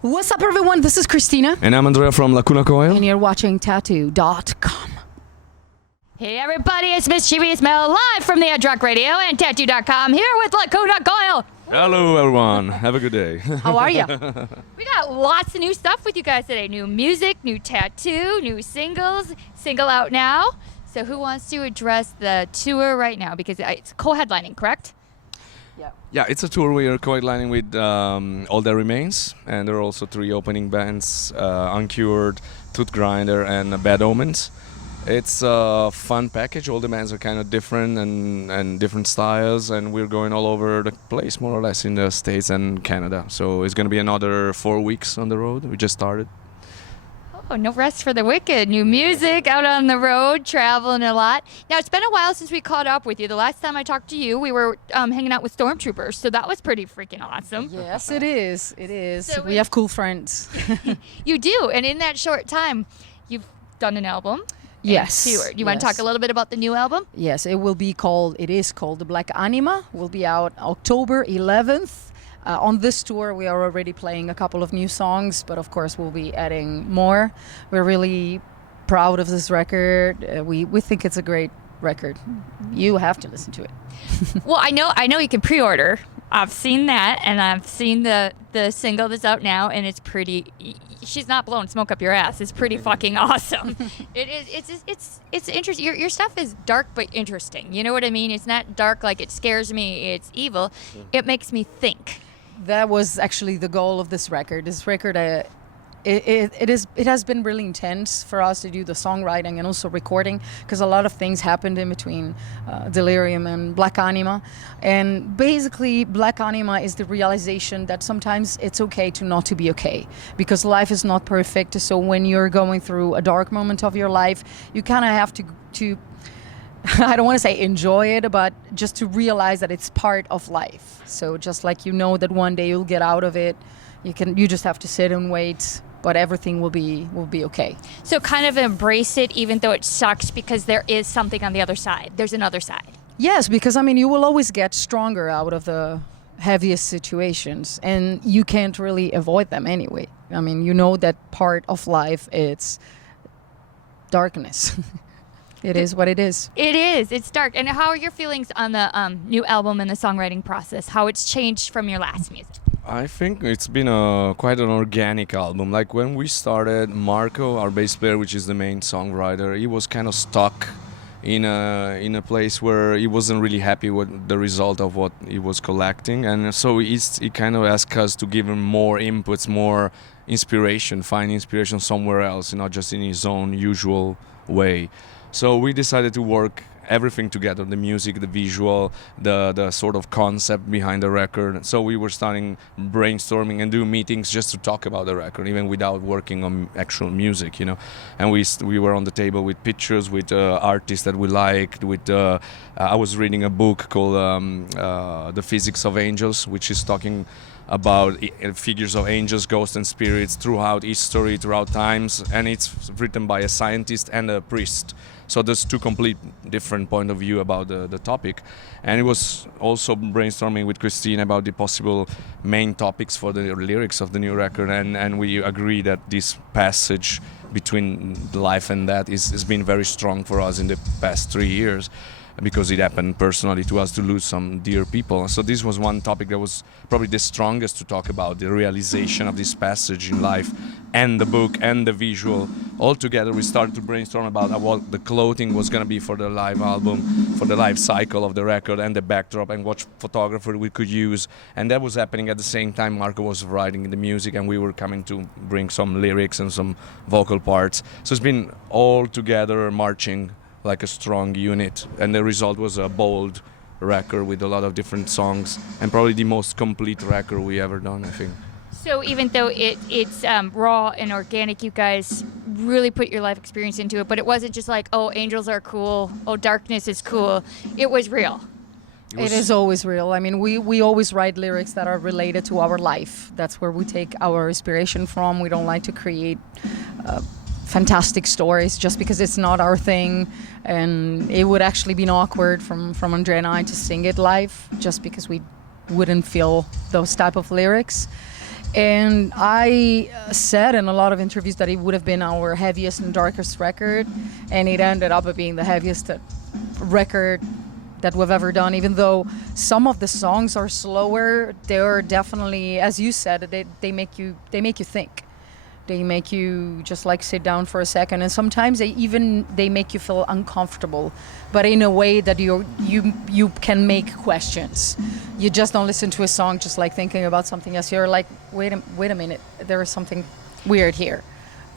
What's up, everyone? This is Cristina. And I'm Andrea from Lacuna Coil. And you're watching Tattoo.com. Hey everybody, it's Mischievous Mel live from the Edge Rock Radio and Tattoo.com here with Lacuna Coil. Hello everyone, have a good day. How are you? We got lots of new stuff with you guys today. New music, new tattoo, new singles, single out now. So who wants to address the tour right now? Because it's co-headlining, correct? Yeah, it's a tour. We are co-headlining with All That Remains, and there are also 3 opening bands, Uncured, Tooth Grinder, and Bad Omens. It's a fun package. All the bands are kind of different and different styles, and we're going all over the place, more or less, in the States and Canada. So it's going to be another 4 weeks on the road. We just started. Oh, no rest for the wicked. New music, out on the road, traveling a lot. Now, it's been a while since we caught up with you. The last time I talked to you, we were hanging out with Stormtroopers, so that was pretty freaking awesome. Yes, it is. It is. So we have cool friends. You do, and in that short time, you've done an album. Yes. Toured. You want to talk a little bit about the new album? Yes, it is called The Black Anima. Will be out October 11th. On this tour, we are already playing a couple of new songs, but of course we'll be adding more. We're really proud of this record. We think it's a great record. You have to listen to it. Well, I know you can pre-order. I've seen that, and I've seen the single that's out now, and it's pretty. She's not blowing smoke up your ass. It's pretty fucking awesome. It is. It's interesting. Your stuff is dark but interesting. You know what I mean? It's not dark like it scares me. It's evil. It makes me think. That was actually the goal of this record. This record, it has been really intense for us to do the songwriting and also recording, because a lot of things happened in between Delirium and Black Anima. And basically, Black Anima is the realization that sometimes it's okay to not to be okay, because life is not perfect. So when you're going through a dark moment of your life, you kind of have to I don't want to say enjoy it, but just to realize that it's part of life. So just like you know that one day you'll get out of it, you just have to sit and wait, but everything will be okay. So kind of embrace it, even though it sucks, because there is something on the other side. There's another side. Yes, because I mean you will always get stronger out of the heaviest situations, and you can't really avoid them anyway. I mean, you know that part of life, it's darkness. It is what it is. It is. It's dark. And how are your feelings on the new album and the songwriting process? How it's changed from your last music? I think it's been quite an organic album. Like when we started, Marco, our bass player, which is the main songwriter, he was kind of stuck in a place where he wasn't really happy with the result of what he was collecting, and so he kind of asked us to give him more inputs, more inspiration, find inspiration somewhere else, not just in his own usual way. So we decided to work everything together, the music, the visual, the sort of concept behind the record. So we were starting brainstorming and do meetings just to talk about the record, even without working on actual music, And we were on the table with pictures, with artists that we liked. I was reading a book called The Physics of Angels, which is talking about figures of angels, ghosts, and spirits throughout history, throughout times, and it's written by a scientist and a priest. So there's 2 complete different point of view about the topic. And it was also brainstorming with Cristina about the possible main topics for the lyrics of the new record, and we agree that this passage between life and death has been very strong for us in the past 3 years, because it happened personally to us to lose some dear people. So this was one topic that was probably the strongest to talk about, the realization of this passage in life, and the book and the visual. All together we started to brainstorm about what the clothing was going to be for the live album, for the life cycle of the record, and the backdrop, and what photographer we could use. And that was happening at the same time Marco was writing the music, and we were coming to bring some lyrics and some vocal parts. So it's been all together marching like a strong unit, and the result was a bold record with a lot of different songs, and probably the most complete record we ever done, I think. So even though it's raw and organic, you guys really put your life experience into it, but it wasn't just like, oh, angels are cool, oh, darkness is cool. It was real. It is always real. I mean, we always write lyrics that are related to our life. That's where we take our inspiration from. We don't like to create fantastic stories just because it's not our thing, and it would actually be awkward from Andrea and I to sing it live just because we wouldn't feel those type of lyrics. And I said in a lot of interviews that it would have been our heaviest and darkest record, and it ended up being the heaviest record that we've ever done. Even though some of the songs are slower, they're definitely, as you said, they make you think. They make you just like sit down for a second, and sometimes they make you feel uncomfortable, but in a way that you can make questions. You just don't listen to a song just like thinking about something else. You're like, wait a minute, there is something weird here.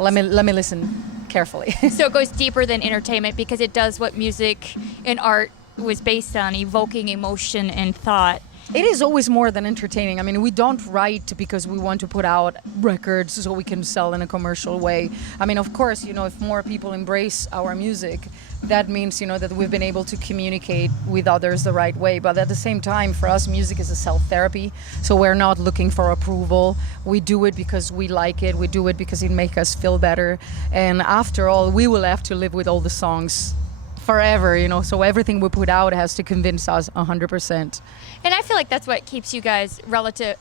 Let me listen carefully. So it goes deeper than entertainment because it does what music and art was based on, evoking emotion and thought. It is always more than entertaining. I mean, we don't write because we want to put out records so we can sell in a commercial way. I mean, of course, if more people embrace our music, that means, that we've been able to communicate with others the right way. But at the same time, for us, music is a self-therapy. So we're not looking for approval. We do it because we like it. We do it because it makes us feel better. And after all, we will have to live with all the songs forever, so everything we put out has to convince us 100%. And I feel like that's what keeps you guys relevant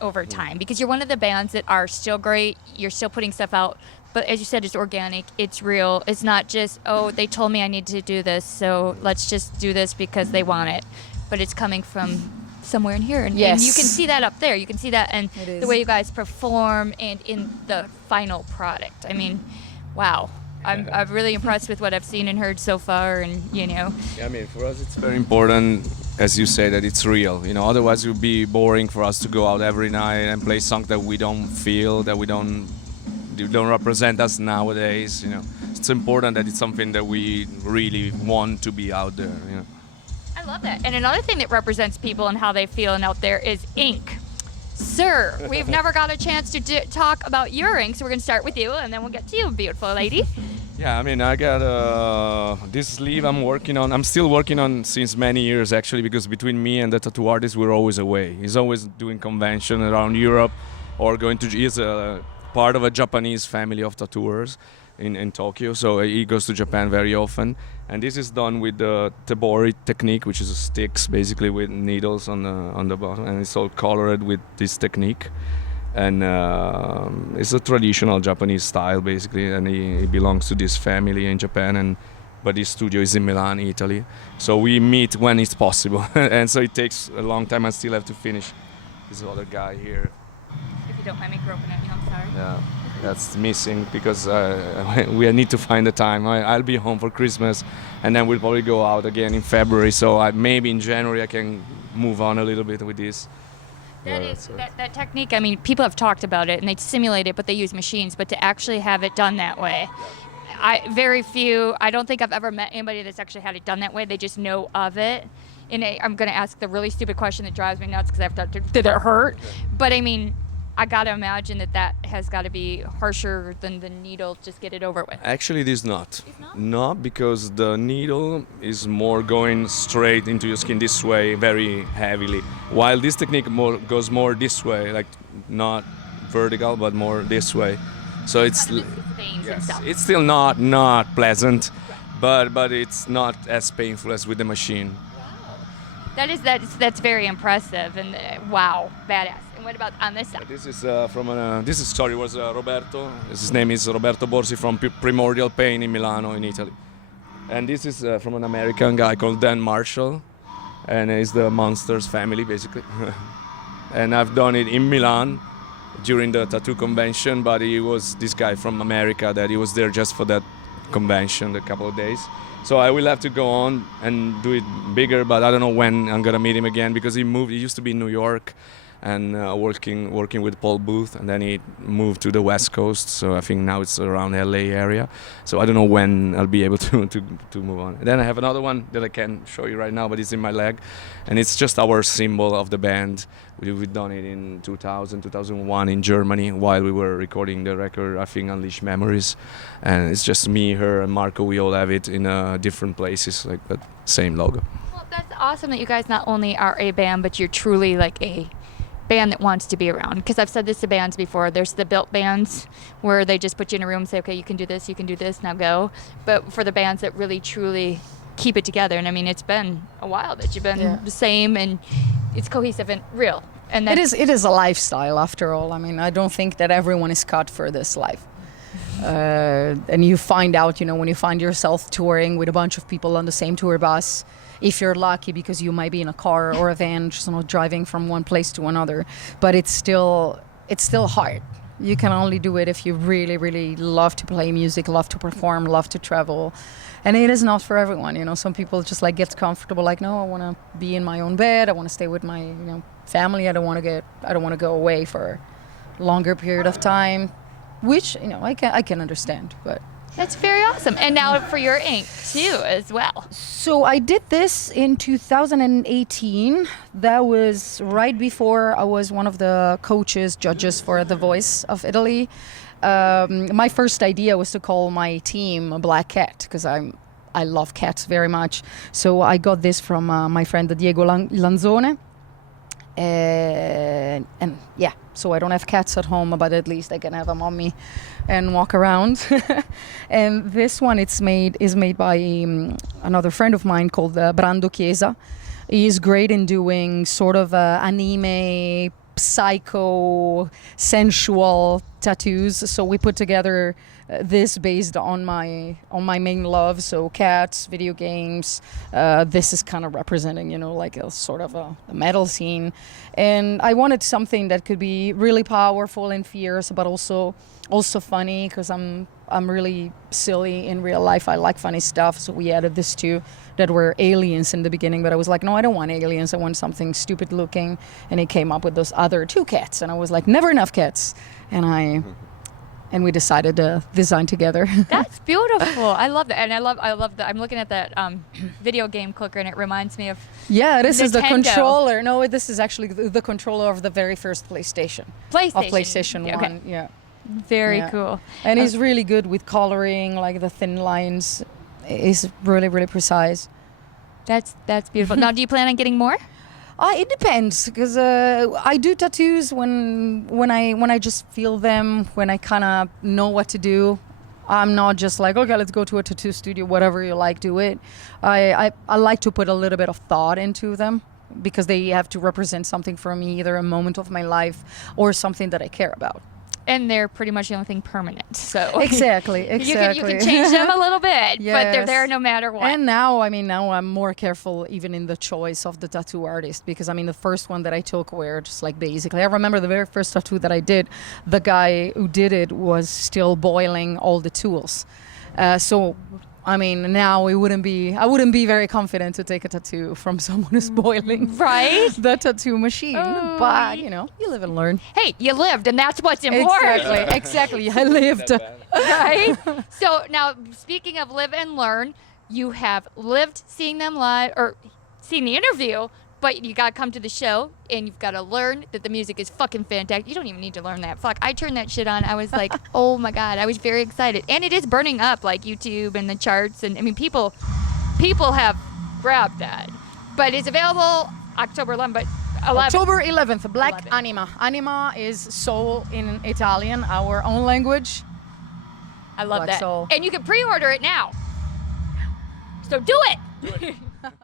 over time, because you're one of the bands that are still great. You're still putting stuff out, but as you said, it's organic, it's real. It's not just, oh, they told me I need to do this, so let's just do this because they want it. But it's coming from somewhere in here, and you can see that up there. You can see that in the way you guys perform and in the final product. I mean, wow. I'm really impressed with what I've seen and heard so far, and Yeah, I mean, for us it's very important, as you say, that it's real. Otherwise it would be boring for us to go out every night and play songs that we don't feel, that we don't represent us nowadays. It's important that it's something that we really want to be out there. I love that. And another thing that represents people and how they feel and out there is ink. Sir, we've never got a chance to talk about your ink, so we're going to start with you, and then we'll get to you, beautiful lady. Yeah, I mean, I got this sleeve I'm still working on since many years, actually, because between me and the tattoo artist, we're always away. He's always doing convention around Europe or he's a part of a Japanese family of tattooers in Tokyo, so he goes to Japan very often. And this is done with the tebori technique, which is sticks basically with needles on the bottom, and it's all colored with this technique. And it's a traditional Japanese style basically, and he belongs to this family in Japan, but his studio is in Milan, Italy. So we meet when it's possible, and so it takes a long time. I still have to finish this other guy here. If you don't mind me groping at you, I'm sorry. Yeah. That's missing because we need to find the time. I'll be home for Christmas, and then we'll probably go out again in February. So maybe in January I can move on a little bit with this. That technique. I mean, people have talked about it and they simulate it, but they use machines. But to actually have it done that way, I don't think I've ever met anybody that's actually had it done that way. They just know of it. And I'm going to ask the really stupid question that drives me nuts because I have to. Did it hurt? But I mean, I gotta imagine that has got to be harsher than the needle. Just get it over with. Actually, it is not. It's not? Not, because the needle is more going straight into your skin this way, very heavily, while this technique goes more this way, like not vertical, but more this way. So it's it's still not pleasant, but it's not as painful as with the machine. Wow. That's very impressive, and wow, badass. What about on this side? This is was Roberto. His name is Roberto Borsi from Primordial Pain in Milano, in Italy. And this is from an American guy called Dan Marshall, and he's the Monsters family, basically. And I've done it in Milan during the tattoo convention, but he was this guy from America that he was there just for that convention, a couple of days. So I will have to go on and do it bigger, but I don't know when I'm gonna meet him again, because he moved. He used to be in New York and working with Paul Booth, and then he moved to the West Coast, so I think now it's around LA area. So I don't know when I'll be able to move on. And then I have another one that I can't show you right now, but it's in my leg, and it's just our symbol of the band. We've done it in 2001 in Germany while we were recording the record, I think, Unleash Memories. And it's just me, her, and Marco. We all have it in different places, like that same logo. Well, that's awesome that you guys not only are a band, but you're truly like a band that wants to be around. Because I've said this to bands before. There's the built bands where they just put you in a room and say, okay, you can do this, now go. But for the bands that really truly keep it together, and I mean, it's been a while that you've been the same, and it's cohesive and real. And It is a lifestyle after all. I mean, I don't think that everyone is cut for this life. And you find out, when you find yourself touring with a bunch of people on the same tour bus, if you're lucky, because you might be in a car or a van, just driving from one place to another. But it's still hard. You can only do it if you really, really love to play music, love to perform, love to travel. And it is not for everyone. Some people just get comfortable. No, I want to be in my own bed. I want to stay with my family. I don't want to go away for a longer period of time, which I can understand. But that's very awesome. And now for your ink too, as well. So I did this in 2018. That was right before I was one of the judges for The Voice of Italy. My first idea was to call my team a Black Cat, because I love cats very much. So I got this from my friend Diego Lanzone. And yeah, so I don't have cats at home, but at least I can have a mommy and walk around. And this one is made by another friend of mine called Brando Chiesa. He's great in doing sort of anime, psycho, sensual tattoos. So we put together this based on my main love, so cats, video games. This is kind of representing, a sort of a metal scene. And I wanted something that could be really powerful and fierce, but also funny, because I'm really silly in real life. I like funny stuff, so we added this too, that were aliens in the beginning, but I was like, no, I don't want aliens. I want something stupid looking. And he came up with those other 2 cats, and I was like, never enough cats. And we decided to design together. That's beautiful. I love that. And I love that. I'm looking at that video game clicker, and it reminds me of this Nintendo. is the controller. No, this is actually the controller of the very first PlayStation. Of PlayStation 1, okay. yeah. Very cool. And he's really good with coloring, the thin lines. He's really, really precise. That's beautiful. Now, do you plan on getting more? It depends, because I do tattoos when I just feel them, when I kind of know what to do. I'm not just like, okay, let's go to a tattoo studio, whatever you like, do it. I like to put a little bit of thought into them, because they have to represent something for me, either a moment of my life or something that I care about. And they're pretty much the only thing permanent. So exactly. You can change them a little bit, yes. but they're there no matter what. And now I'm more careful even in the choice of the tattoo artist, because the first one that I took were just basically, I remember the very first tattoo that I did, the guy who did it was still boiling all the tools. So now I wouldn't be very confident to take a tattoo from someone who's boiling the tattoo machine. But, you live and learn. Hey, you lived, and that's what's important. Exactly. I lived. Right? So now, speaking of live and learn, you have lived seeing them live, or seen the interview, but you got to come to the show, and you've got to learn that the music is fucking fantastic. You don't even need to learn that. Fuck, I turned that shit on. I was like, oh my God, I was very excited. And it is burning up, YouTube and the charts. And people have grabbed that. But it's available October 11th, but 11th. October 11th, Black 11th. Anima. Anima is soul in Italian, our own language. I love Black that. soul. And you can pre-order it now. So do it.